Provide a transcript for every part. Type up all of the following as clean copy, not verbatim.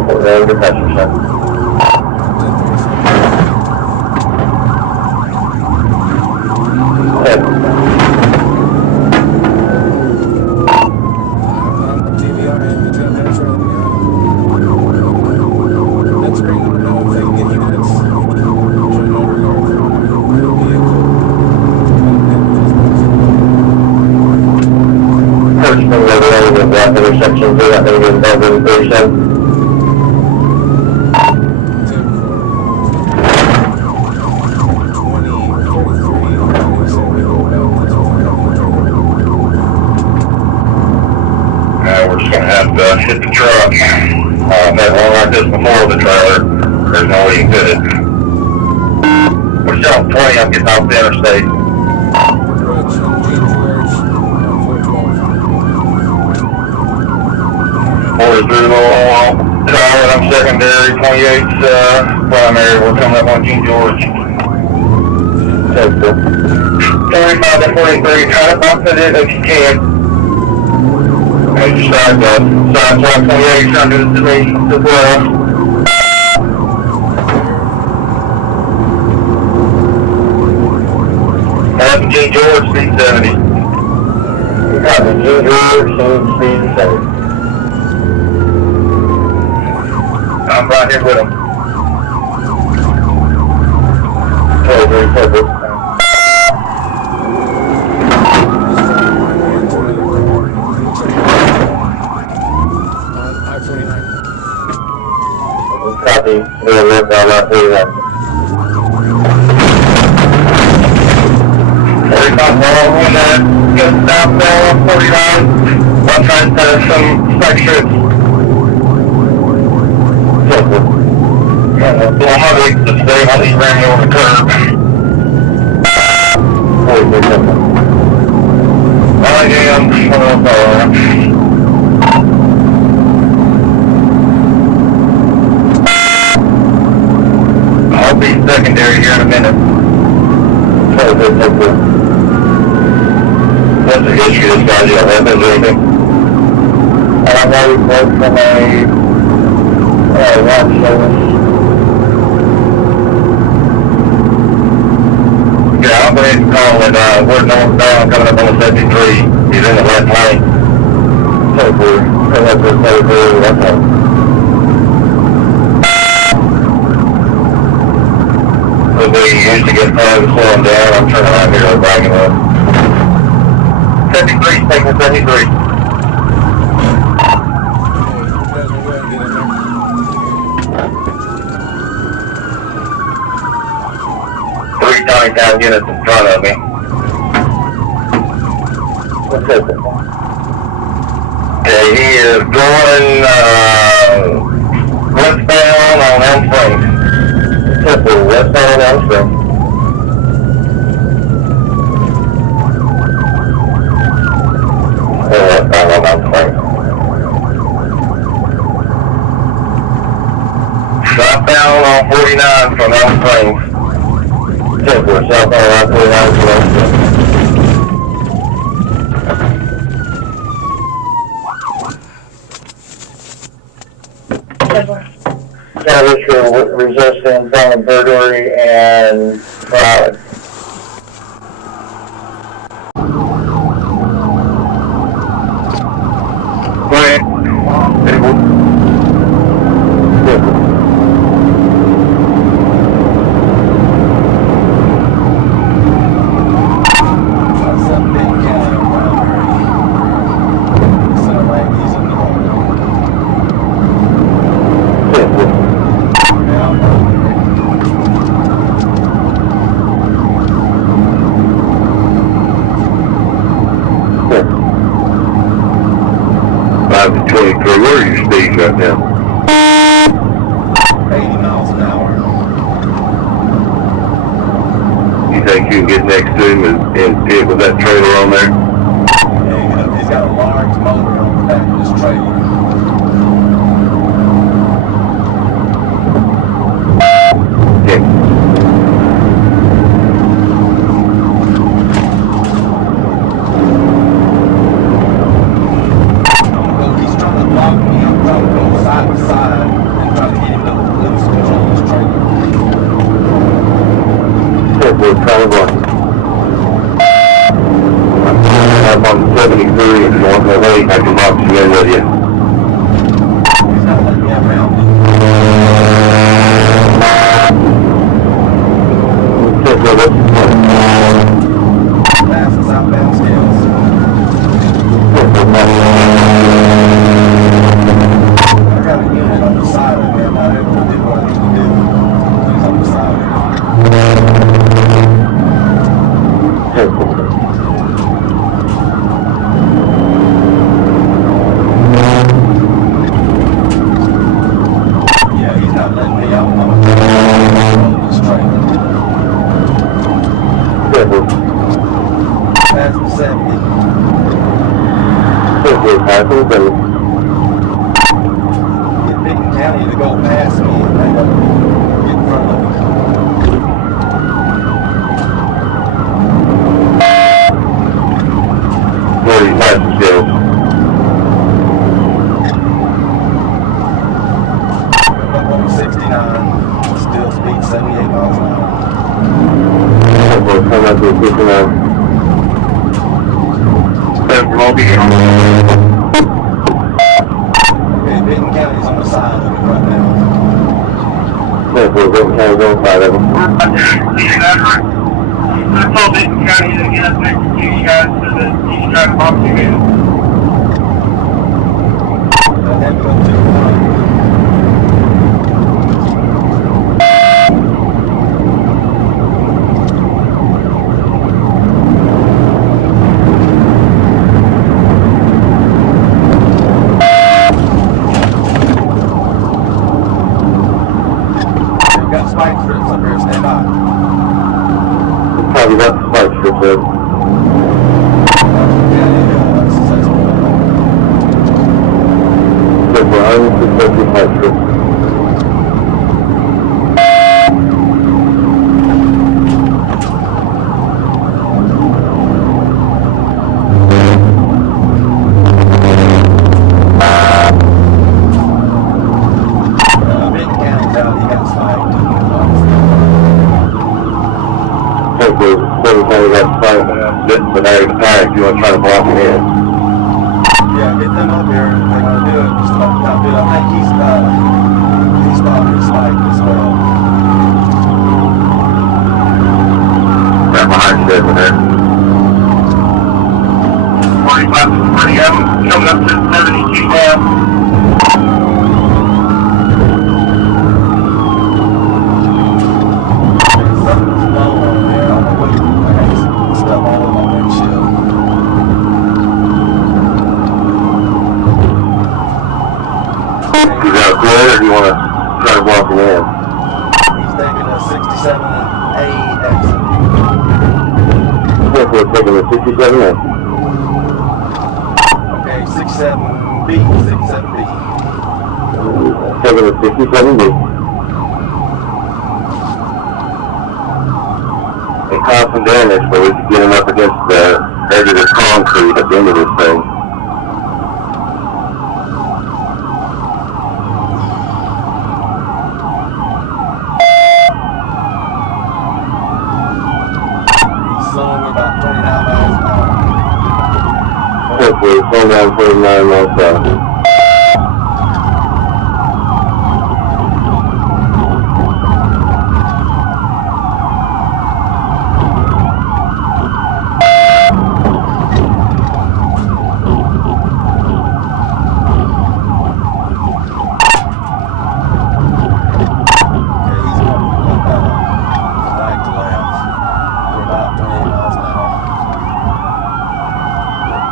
Airport Road, to Hutchinson. Intersection, so that may be involved in 37. We're just going to have to hit the truck. I've had one like this before with the trailer. There's no way you can fit it. We're still on 20, I'm getting off the interstate. Through the I'm secondary, 28's primary, we're coming up on King George. 35 to 43, try to bump it in if you can. Major side 28, trying to do it to me as well. That's King George, speed 70. Copy, King George, speed 70. I'm right here with him. Totally perfect. Copy. We'll work on that for you. 45 long on that. Get down there on 49. I'm trying to some sections. Well, I'm not going to stay. I'll just ram you over the curb. I am. I'll be secondary here in a minute. What's the issue this guy? Do you have weapons or anything? I know he works from a watch service. Yeah, I'm going to call it, we're northbound coming up on the 73. He's in the left lane. So we're that's all. So we usually get time to slow him down. I'm turning around here and bragging up. 73, taking 73. Down units in front of me. What's this? Okay, he is going westbound on Elm Springs. Westbound on Elm Springs. Westbound on Elm Springs. Southbound on 49 from Elm Springs. We're southbound on 49 from Elm Springs. Establish your resistance on burglary and fraud. Go ahead. Where are your speeds right now? 80 miles an hour. You think you can get next to him and hit with that trailer on there? Yeah, he's got a large motor on the back of his trailer. Okay. He's trying to block me. I'm trying to go side to side. solid one. I'm on 73 if you want to wait, I can box you in with you. He's not letting me around. Pass the southbound scales. I got a unit on the side of me. I'm not able to do what I need to do. He's on the side of yeah, he's not letting me out. I'm this trailer. Pass the 70. Get Pickens County to go past me and get in front of me. Where you pass the scales? Up on 69, still speed 78 miles an hour. Come up to 59. Okay, Pickens County's on the side of it right now. we're going to go 5 of them. I told Benton County to get up next to you guys so that you can try to box you in. Let them go to We've got spike strips up here, stand by. Probably got the spike strip there. That's successful. We're unsuccessful spike strip. Pickens County's out, he got spiked. We're probably got the spike, but now you're tired if you want to try to block it in. Yeah, get them up here if they're gonna do it. Just not do it. I think he's probably spiked as well. Right behind you over there. 45 to 40, I'm coming up to 72 now. Something's low on there. I don't know what I got stuff all over my windshield. You got a clear or do you want to try to block it in? He's taking a 67A exit. We're taking the 67 in. Okay, 67B, 67B. Taking the 67B. And cause some damage so we can get him up against the edge of this concrete at the end of this thing. He's slowing about 29 miles an hour. Hopefully, it's going down 49 miles an hour.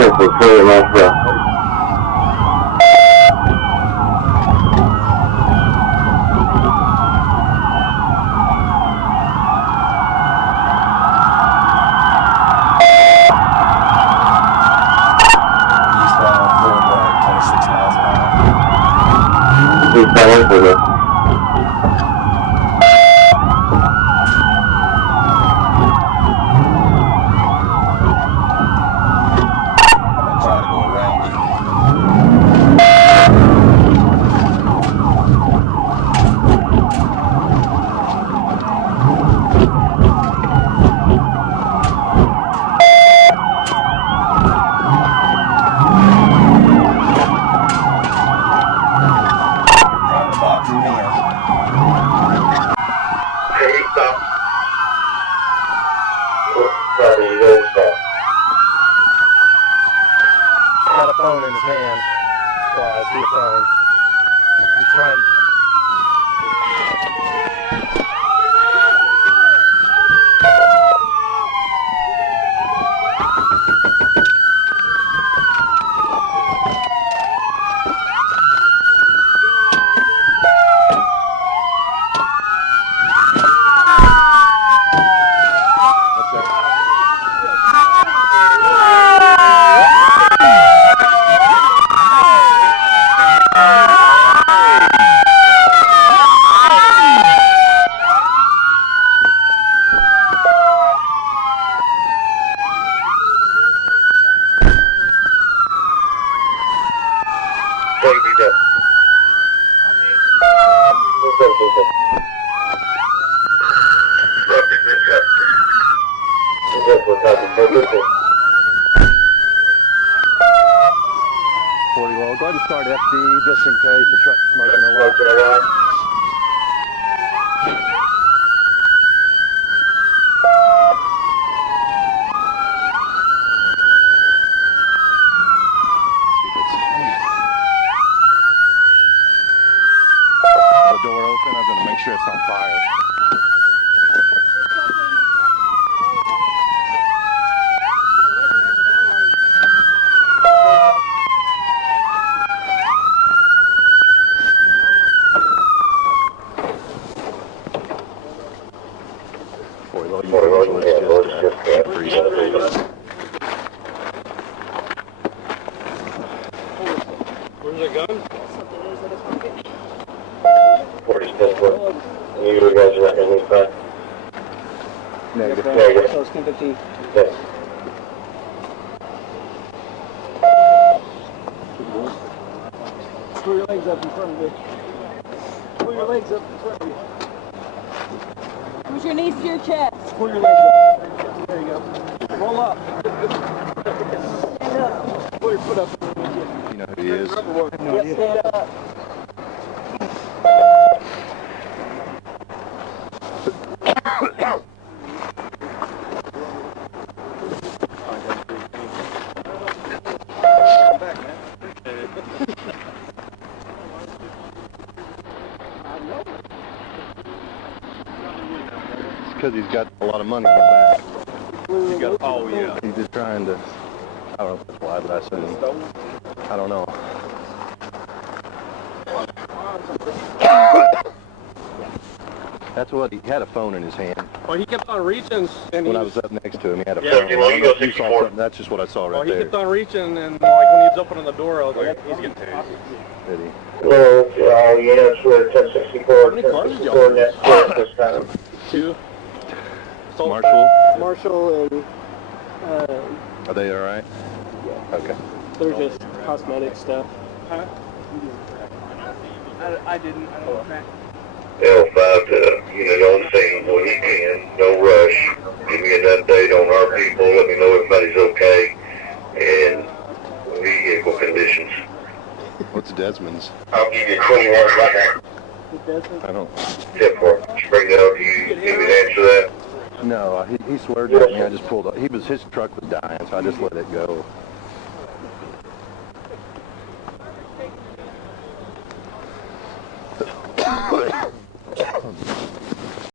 Hopefully, 20 miles an hour. Eastbound Fort Bragg, 26 miles an hour. He's coming for this. I'm gonna try to go around you. stop. Copy, you go stop. Got a phone in his hand. Well, I see a phone. He's trying. Well, go ahead and start FD just in case the truck's smoking a lot. The door open, I'm going to make sure it's on fire. Where's the gun? You guys reckon we fine? Negative. Negative. So it's 10-15. Yes. Pull your legs up in front of you. Pull your legs up in front of you. Push your knees to your chest. Pull your legs up. There you go. Roll up. Stand up. Pull your foot up. You know who he is? Yep, stand up. Because he's got a lot of money on the back. He's got, oh yeah. He's just trying to, I don't know if that's why, but I assume, I don't know. That's what, he had a phone in his hand. Well, he kept on reaching, and When I he was up next to him, he had a Yeah, phone. okay, well, you go You saw 64. something, that's just what I saw right he there. kept on reaching, and like when he was opening the door, I was like, he's getting tased. Did he? Hello, yes, we're at 1064, 1064, next course this time. Two. Marshall, Marshall and are they all right? yeah, Okay. they're just cosmetic stuff. Huh? I didn't. I don't know. L5 to unit on scene when you can, no rush. Give me an update on our people, let me know everybody's okay, and vehicle conditions. What's Desmond's? I'll give you 21 right now. It doesn't. I don't, 10-4. Spring down, you give me an answer to that. no, he sweared at me, I just pulled up. His truck was dying, so I just let it go.